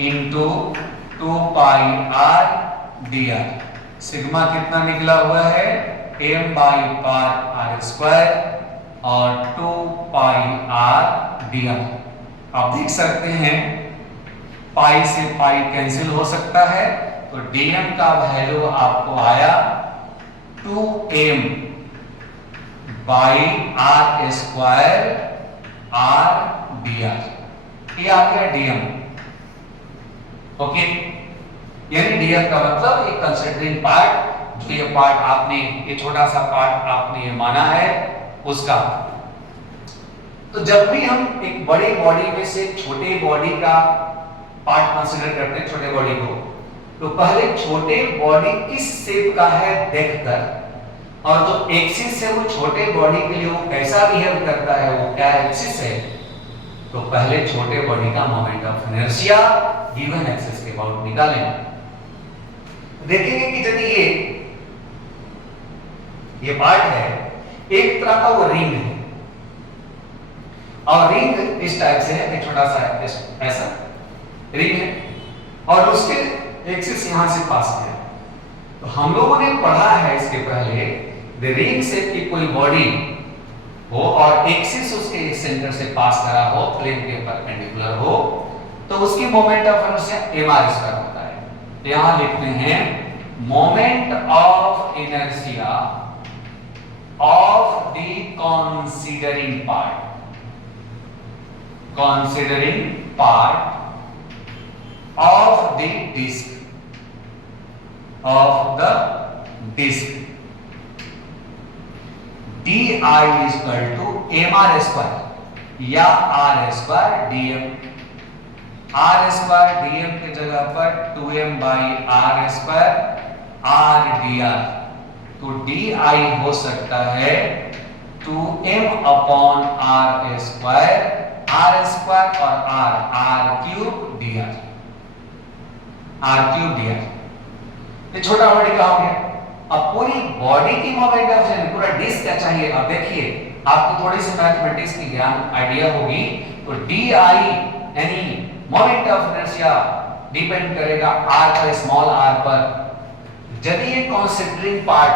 into 2 pi R D R. Sigma कितना निकला हुआ है, m by pi R square और 2 पाई आर डी आर। आप देख सकते हैं पाई से पाई कैंसिल हो सकता है, तो dm का वैल्यू आपको आया 2m by R square R D R. ये आ गया dm। ओके, यानी dm का मतलब एक कंसिडरिंग पार्ट, जो ये पार्ट आपने, ये छोटा सा पार्ट आपने ये माना है उसका। तो जब भी हम एक बड़ी बॉडी में से छोटे बॉडी का पार्ट कंसीडर करते हैं, छोटे बॉडी को, तो पहले छोटे बॉडी किस शेप का है देखकर, और जो एक्सिस है वो छोटे बॉडी के लिए वो कैसा बिहेव करता है, वो क्या एक्सिस है, तो पहले छोटे बॉडी का moment of inertia given axis के अबाउट निकालेंगे। देखेंगे कि यदि ये पार्ट है, एक तरह का वो रिंग है, और रिंग इस टाइप से है, एक छोटा सा ऐसा रिंग है, और उसके एक्सिस यहां से पास किया। तो हम लोगों ने पढ़ा है इसके पहले, द रिंग शेप की कोई बॉडी हो और एक्सिस उसके सेंटर से पास करा हो, प्लेन के परपेंडिकुलर हो, तो उसकी moment of inertia mr square होता है। तो यहां लिखते हैं moment of inertia of the considering part of the disk di is equal to mr square या r square dm। r square dm की जगह पर 2m by r square r dr। तो di हो सकता है 2m अपॉन r स्क्वायर और r cube dr। ये छोटा बॉडी का हो गया। अब पूरी बॉडी की मोमेंट ऑफ इनर्शिया, पूरा डिस्क क्या चाहिए। अब देखिए, आपको थोड़ी सी मैथमेटिक्स की ज्ञान आइडिया होगी, तो di यानी मोमेंट ऑफ इनर्शिया डिपेंड करेगा r पर, स्मॉल r पर। यदि ये कंसिडरिंग पार्ट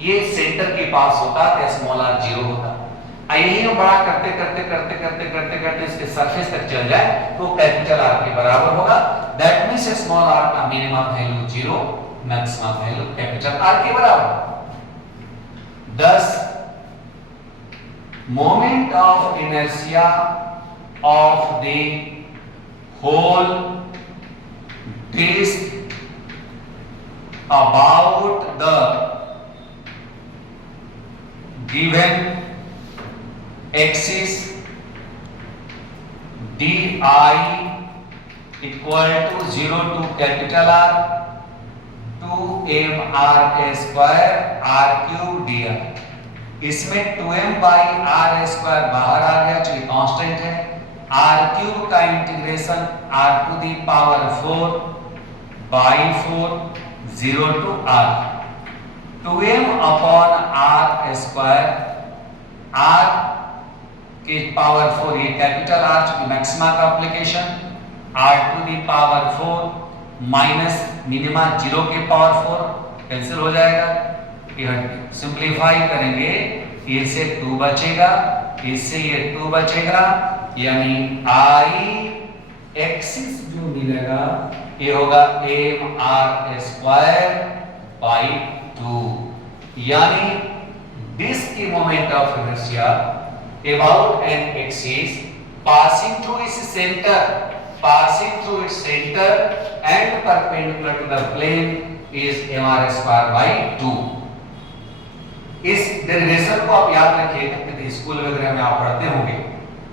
ये सेंटर के पास होता तो स्मॉल r 0 होता। यही हम बड़ा करते इसके सरफेस तक चल जाए तो कैपिटल R के बराबर होगा। दैट मींस स्मॉल r का minimum value 0, maximum value capital R के बराबर। thus moment of inertia of the whole disk about the given axis di equal to 0 to capital R 2m r square r cube dr। इसमें 2m by r square बाहर आ गया, जो constant है। r cube का integration r to the power 4 by 4 0 to r 2m upon r square r के power 4, ये capital R जो maxima का application, r to the power 4 minus minima 0 के पावर 4 कैंसिल हो जाएगा। यह सिंपलीफाई करेंगे, इससे 2 बचेगा, इससे ये 2 बचेगा, यानी i एक्सिस जो मिलेगा ये होगा mr स्क्वायर बाई 2। यानी डिस्क की moment of inertia about an axis passing through its center and perpendicular to the plane is mr square by 2। इस डेरिवेशन को आप याद रखिएगा, क्योंकि स्कूल वगैरह में आप पढ़ते होंगे,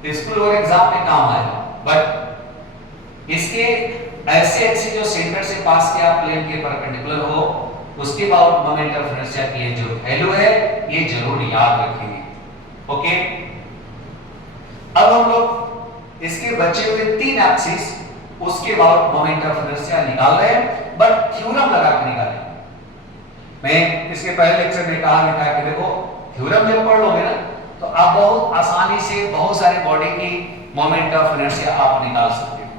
तो स्कूल और एग्जाम में काम आएगा। बट इसके ऐसे एक्सिस जो सेंटर से पास किया प्लेन के परपेंडिकुलर हो, उसके बाद मोमेंट ऑफ इनर्शिया की जो वैल्यू है ये जरूर याद रखेंगे। ओके, अब हम लोग इसके बचे हुए 3 एक्सिस, उसके बाद मोमेंट ऑफ इनर्शिया निकाल रहे हैं, बट थ्योरम लगा के निकालेंगे। मैं इसके पहले लेक्चर में कहा कि देखो थ्योरम जब पढ़ लोगे ना, तो आप बहुत आसानी से बहुत सारे बॉडी की मोमेंट ऑफ इनर्शिया आप निकाल सकते हो।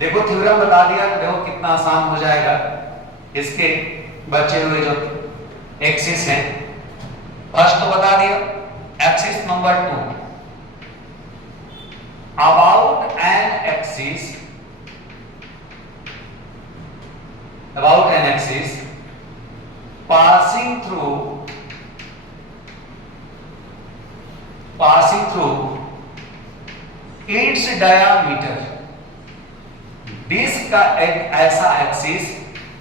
देखो थ्योरम बता दिया तो देखो कितना आसान हो जाएगा। इसके बचे हुए जो एक्सिस हैं, फर्स्ट तो बता दिया, axis number 2, about an axis passing through its diameter, disc का एक ऐसा एक्सिस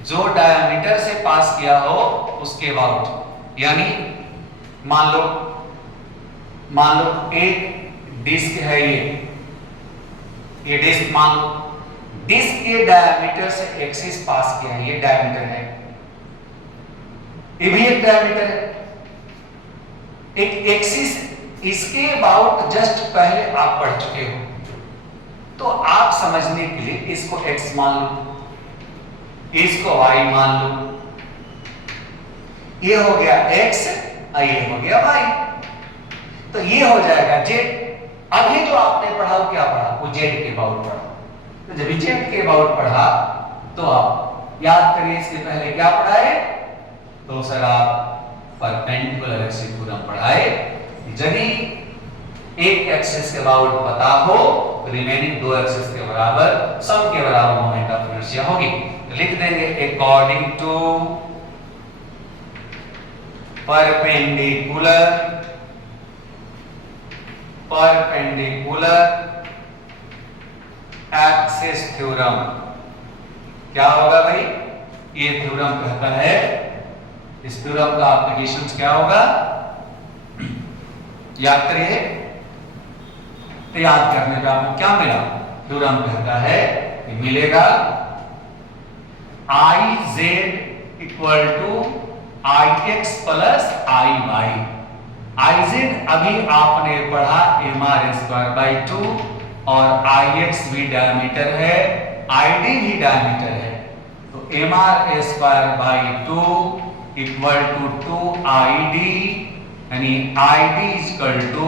जो डायमीटर से पास किया हो उसके अबाउट, यानी मान लो एक डिस्क है, ये डिस्क मान लो, डिस्क के डायमीटर से एक्सिस पास किया है, ये डायमीटर है, ये भी एक डायमीटर है, एक एक्सिस, इसके अबाउट जस्ट पहले आप पढ़ चुके हो, तो आप समझने के लिए इसको x मान लो, इसको y मान लो, ये हो गया x और ये हो गया y, तो ये हो जाएगा z। अभी जो आपने पढ़ा वो क्या पढ़ा, वो z के अबाउट पढ़ा, तो जब z के अबाउट पढ़ा तो आप याद करिए इसके पहले क्या पढ़ाए, तो सर आप परपेंडिकुलर एक्सिस थ्योरम पढ़ाए। यदि एक एक्सिस के अबाउट पता हो तो रिमेनिंग दो एक्सिस के बराबर, सम के बराबर मोमेंट ऑफ इनर्शिया होगी। तो लिख देंगे according to perpendicular axis theorem. क्या होगा भाई, ये थ्योरम कहता है, इस थ्योरम का एप्लीकेशन क्या होगा, याद करिए, तो याद करने पे आपको क्या मिला, थ्योरम कहता है कि मिलेगा I Z equal to I X plus I Y. I Z अभी आपने पढ़ा एम आर स्क्वायर बाई 2 और आई एक्स भी डायमीटर है, आई डी भी डायमीटर है, तो M R square by 2 equal to 2 I D, यानी I D equal to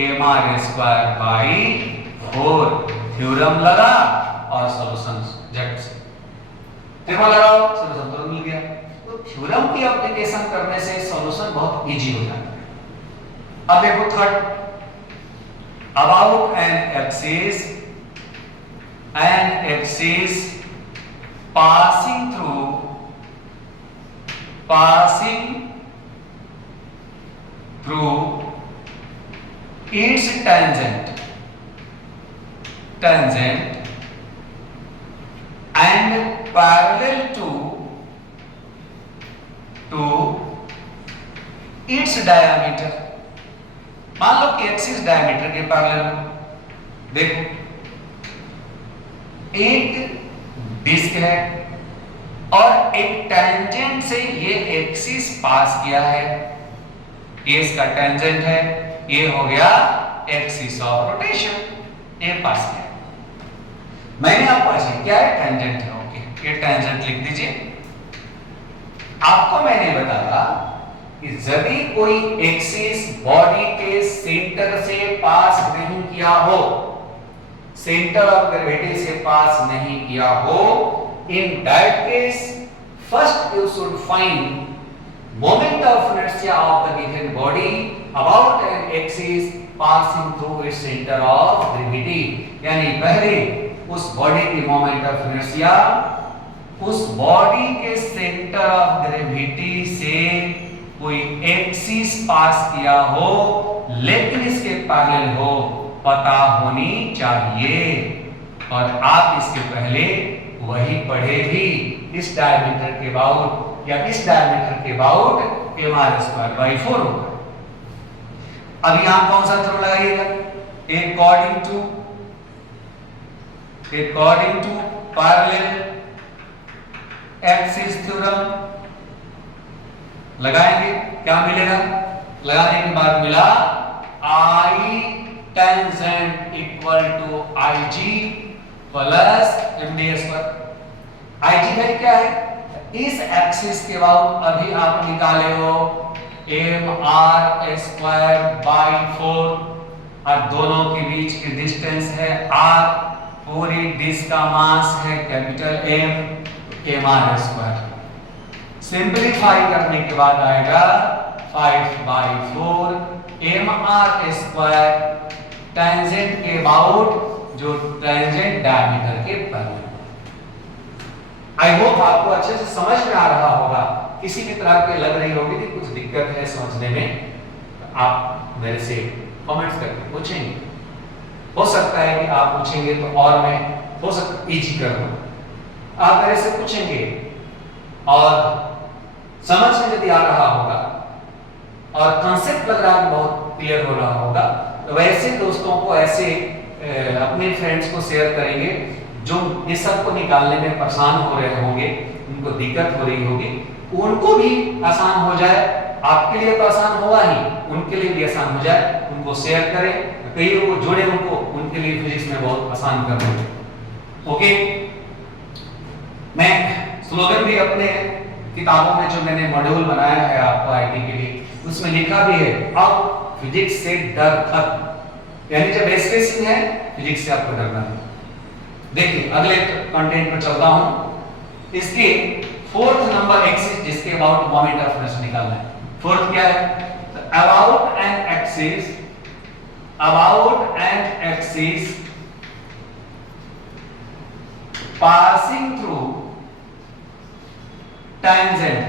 M R square by 4। Theorem लगा और सॉल्यूशन झट से थ्योरम लगाओ, सॉल्यूशन तो मिल गया। तो थ्योरम की एप्लीकेशन करने से सॉल्यूशन बहुत इजी हो जाता है। अब देखो third, about an axis passing through its tangent and parallel to its diameter। मान लो कि एक्सिस डायमीटर के पैरेलल हो, देखो एक डिस्क है और एक टेंजेंट से ये एक्सिस पास किया है, ये इसका टेंजेंट है, ये हो गया एक्सिस ऑफ रोटेशन, ये पास किया। मैंने आपको ऐसे क्या है, टेंजेंट है, ओके, ये टेंजेंट लिख दीजिए। आपको मैंने बताया कि यदि कोई एक्सिस बॉडी के सेंटर से पास नहीं किया हो, सेंटर ऑफ ग्रेविटी से पास नहीं किया हो, in that case first you should find moment of inertia of the given body about an axis passing through its center of gravity। यानी पहले उस बॉडी की मोमेंट ऑफ इनर्शिया उस बॉडी के सेंटर ऑफ ग्रेविटी से कोई axis pass किया हो, लेकिन इसके पैरेलल हो, पता होनी चाहिए। और आप इसके पहले वही पढ़े भी, इस डायमीटर के अबाउट या इस डायमीटर के about M R square by 4 होगा। अब यहां कौन सा थ्योरम लगाइएगा, according to parallel axis theorem लगाएंगे, क्या मिलेगा, लगाने के बाद मिला I tangent equal to I G plus M D square. I G भाई क्या है, इस एक्सिस के बाद अभी आप निकाले हो एम आर स्क्वायर बाई 4, और दोनों के बीच की डिस्टेंस है r, पूरी डिस्क का मास है कैपिटल M, mr²। सिंपलीफाई करने के बाद आएगा 5/4 mr², टेंजेंट के अबाउट, जो टेंजेंट डायमीटर के पैरेलल। आई होप आपको अच्छे से समझ में आ रहा होगा। किसी भी तरह के लग रही होगी कि कुछ दिक्कत है समझने में, आप मेरे से कमेंट्स करके पूछेंगे। हो सकता है कि आप पूछेंगे तो और मैं हो सकता इजी कर दूं। आप मेरे से पूछेंगे और समझ में यदि आ रहा होगा और कॉन्सेप्ट लग रहा है बहुत क्लियर हो रहा होगा, तो वैसे दोस्तों को, ऐसे अपने फ्रेंड्स को शेयर करेंगे जो इस सब को निकालने में परेशान हो रहे होंगे, उनको दिक्कत हो रही होगी, उनको भी आसान हो जाए। आपके लिए तो आसान होगा ही, उनके लिए भी आसान हो जाए। उनको शेयर करें, कई वो जुड़े, उनको उनके लिए फिजिक्स में बहुत आसान कर देंगे। ओके, मैं स्लोगन भी अपने किताबों में जो मैंने मॉड्यूल बनाया है आपको आईटी के लिए, उसमें लिखा भी है, अब फिजिक्स से डर खत्म। यानी जब एस्पेसिंग है, फिजिक्स से आपको डरना नहीं। देखिए अगले कंटेंट पर चलता हूं। इसके फोर्थ नंबर एक्सिस, जिसके अबाउट मोमेंट ऑफ इनर्शिया निकालना है। फोर्थ क्या है? About an axis, about an axis passing through tangent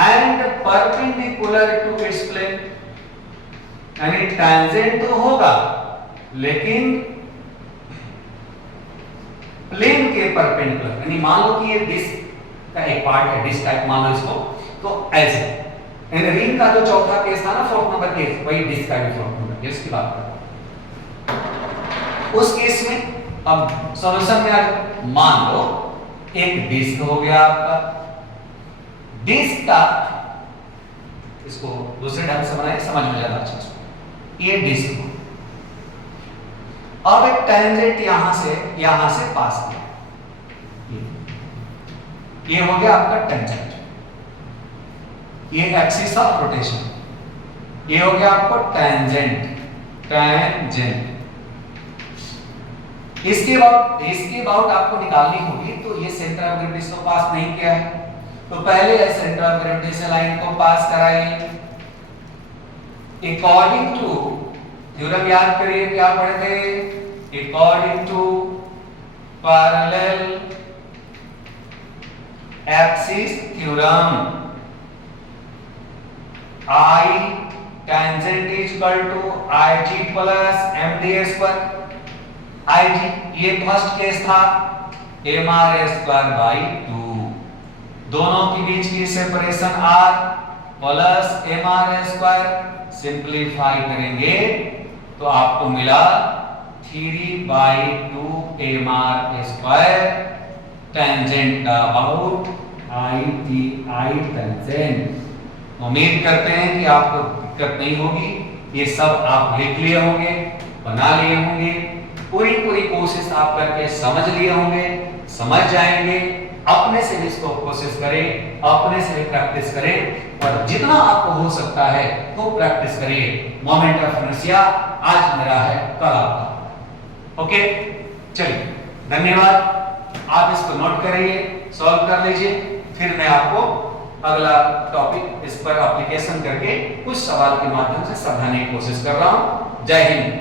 and perpendicular to its plane। यानी tangent तो होगा लेकिन प्लेन के परपेंडिकुलर, यानी मान लो कि ये डिस्क का एक पार्ट है, डिस्क टाइप मान लो इसको, तो ऐसे यानी रिंग का जो चौथा केस था ना, फोर्थ नंबर केस, वही डिस्क का भी फोर्थ नंबर केस की बात कर रहा हूं। उस केस में अब सॉल्यूशन में आ, मान लो एक डिस्क हो गया आपका, डिस्क का, इसको दूसरे ढंग से बनाए समझ में ज्यादा अच्छा है। ये डिस्क हो, अब एक टेंजेंट यहां से पास किया, ये हो गया आपका टेंजेंट, ये एक्सिस ऑफ रोटेशन, ये हो गया आपको टेंजेंट। इसके बाद आपको निकालनी होगी, तो ये सेंटर ऑफ ग्रेविटी को पास नहीं किया है, तो पहले सेंटर ऑफ ग्रेविटी से लाइन को पास कराइए। अकॉर्डिंग टू थ्योरम याद करिए, क्या पढ़े थे? According to parallel axis theorem, I tangent is equal to IG plus MD²। IG ये फर्स्ट केस था, mr²/2, दोनों के बीच की separation r plus mr², simplify करेंगे तो आपको मिला 3/2 mr², टेंजेंट का अबाउट I टेंजेंट। उम्मीद करते हैं कि आपको दिक्कत नहीं होगी, ये सब आप लिख लिए होंगे, बना लिए होंगे, पूरी कोशिश आप करके समझ लिए होंगे, समझ जाएंगे। अपने से भी इसको कोशिश करें, अपने से भी प्रैक्टिस करें, और जितना आपको हो सकता है वो प्रैक्टिस करिए। मोमेंट ऑफ इनर्शिया आज मेरा है, कल आपका। ओके, चलिए धन्यवाद। आप इसको नोट करिए, सॉल्व कर लीजिए, फिर मैं आपको अगला टॉपिक इस पर एप्लीकेशन करके कुछ सवाल के माध्यम से समझाने की कोशिश कर रहा हूं। जय हिंद।